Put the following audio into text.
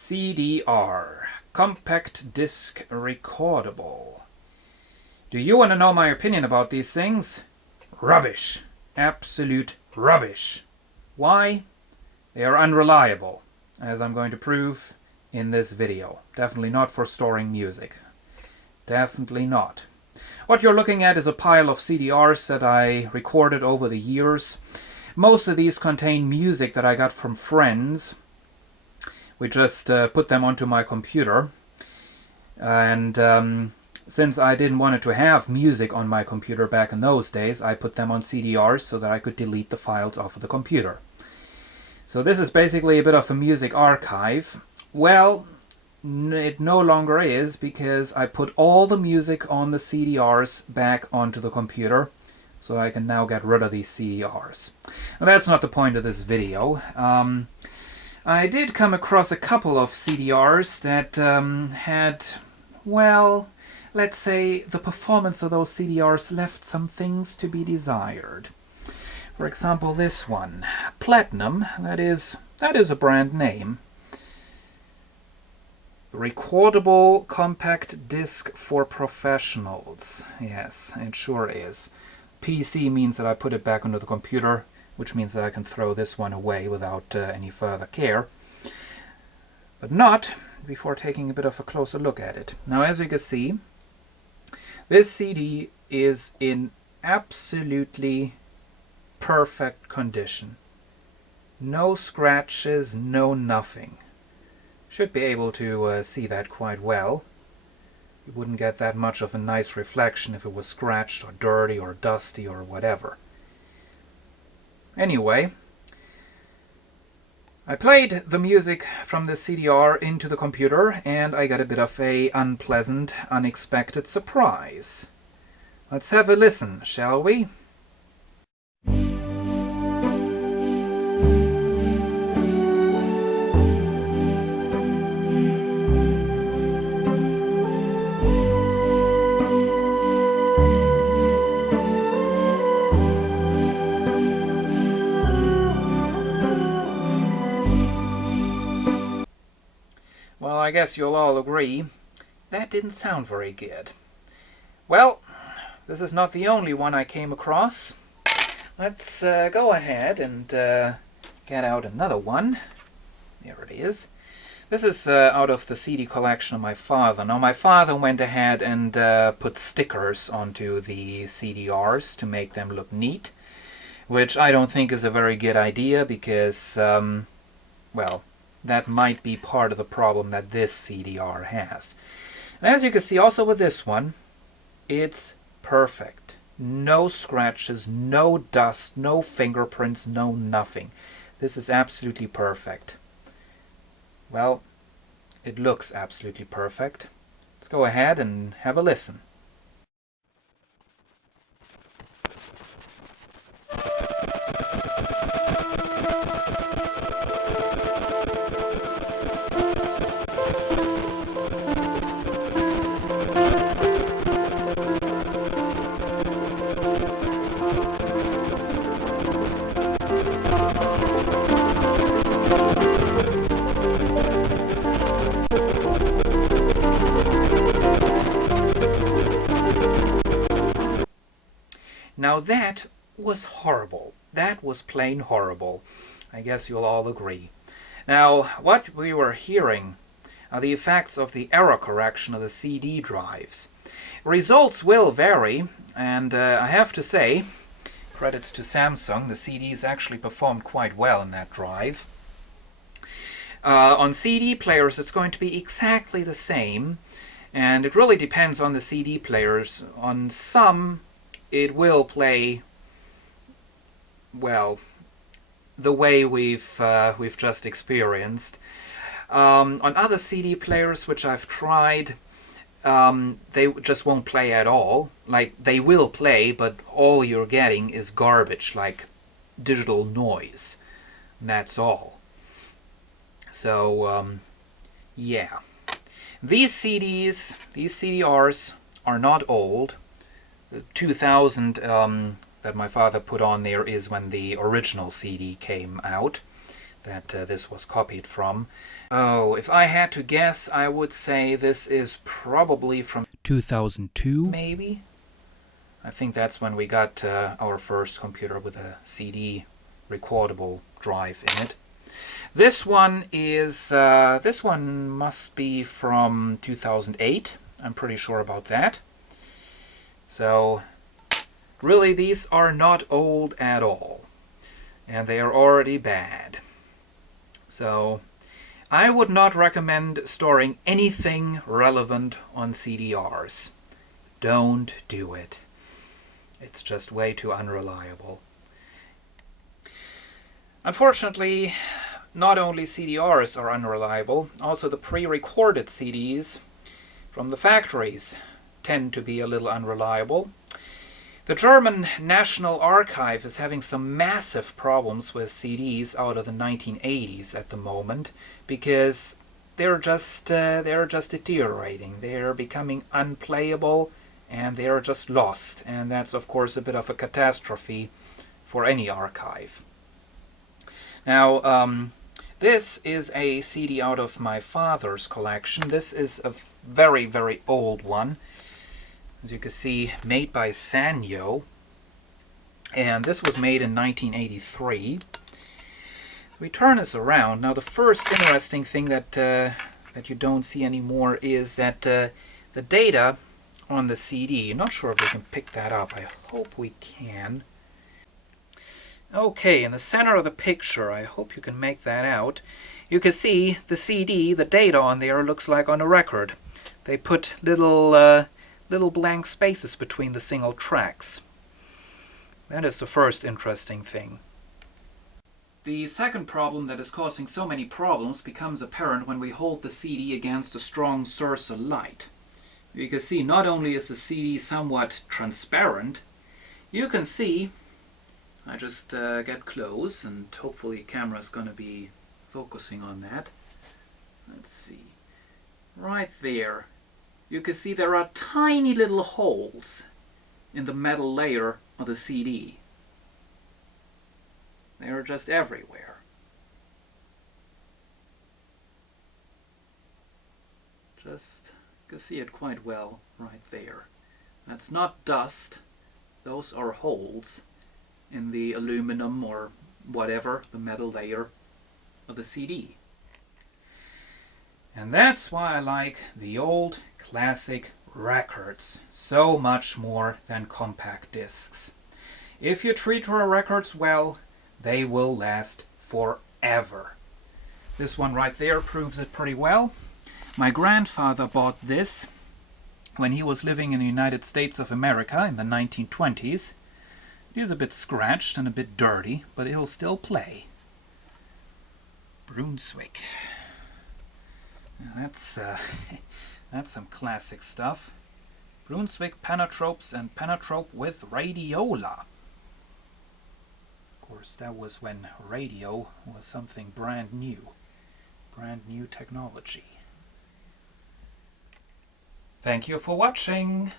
CDR, Compact Disc Recordable. Do you want to know my opinion about these things? Rubbish. Absolute rubbish. Why? They are unreliable, as I'm going to prove in this video. Definitely not for storing music. Definitely not. What you're looking at is a pile of CDRs that I recorded over the years. Most of these contain music that I got from friends. We just put them onto my computer. And since I didn't want to have music on my computer back in those days, I put them on CDRs so that I could delete the files off of the computer. So this is basically a bit of a music archive. Well, it no longer is, because I put all the music on the CDRs back onto the computer, so I can now get rid of these CDRs. Now, that's not the point of this video. I did come across a couple of CDRs that had, well, let's say the performance of those CDRs left some things to be desired. For example, this one, Platinum, that is a brand name. Recordable compact disc for professionals. Yes, it sure is. PC means that I put it back onto the computer, which means that I can throw this one away without any further care. But not before taking a bit of a closer look at it. Now, as you can see, this CD is in absolutely perfect condition. No scratches, no nothing. Should be able to see that quite well. You wouldn't get that much of a nice reflection if it was scratched or dirty or dusty or whatever. Anyway, I played the music from the CDR into the computer, and I got a bit of a unpleasant, unexpected surprise. Let's have a listen, shall we? Well, I guess you'll all agree that didn't sound very good. Well, this is not the only one I came across. Let's go ahead and get out another one. There it is. This is out of the CD collection of my father. Now, my father went ahead and put stickers onto the CDRs to make them look neat, which I don't think is a very good idea because, well, that might be part of the problem that this CDR has. And as you can see also with this one, it's perfect. No scratches, no dust, no fingerprints, no nothing. This is absolutely perfect. Well, it looks absolutely perfect. Let's go ahead and have a listen. Now that was horrible. That was plain horrible. I guess you'll all agree. Now, what we were hearing are the effects of the error correction of the CD drives. Results will vary, and I have to say, credits to Samsung, the CDs actually performed quite well in that drive. On CD players, it's going to be exactly the same, and it really depends on the CD players. On some, it will play, well, the way we've just experienced. On other CD players which I've tried, they just won't play at all. Like, they will play, but all you're getting is garbage, like digital noise. And that's all. So, yeah. These CDs, these CDRs are not old. The 2000 that my father put on there is when the original CD came out. that this was copied from. Oh, if I had to guess, I would say this is probably from 2002, maybe? I think that's when we got our first computer with a CD recordable drive in it. This one must be from 2008. I'm pretty sure about that. So, really, these are not old at all. And they are already bad. So, I would not recommend storing anything relevant on CDRs. Don't do it. It's just way too unreliable. Unfortunately, not only CDRs are unreliable, also the pre-recorded CDs from the factories tend to be a little unreliable. The German National Archive is having some massive problems with CDs out of the 1980s at the moment because they're just deteriorating. They're becoming unplayable and they're just lost. And that's of course a bit of a catastrophe for any archive. Now, this is a CD out of my father's collection. This is a very, very old one. As you can see, made by Sanyo. And this was made in 1983. We turn this around. Now the first interesting thing that you don't see anymore is that the data on the CD, I'm not sure if we can pick that up. I hope we can. Okay, in the center of the picture, I hope you can make that out. You can see the CD, the data on there looks like on a record. They put little blank spaces between the single tracks. That is the first interesting thing. The second problem that is causing so many problems becomes apparent when we hold the CD against a strong source of light. You can see not only is the CD somewhat transparent, you can see, I just get close and hopefully the camera is going to be focusing on that. Let's see. Right there. You can see there are tiny little holes in the metal layer of the CD. They are just everywhere. Just, you can see it quite well right there. That's not dust. Those are holes in the aluminum or whatever, the metal layer of the CD. And that's why I like the old classic records so much more than compact discs. If you treat your records well, they will last forever. This one right there proves it pretty well. My grandfather bought this when he was living in the United States of America in the 1920s. It is a bit scratched and a bit dirty, but it'll still play. Brunswick. That's some classic stuff. Brunswick Penatropes and Penatrope with radiola. Of course, that was when radio was something brand new technology. Thank you for watching.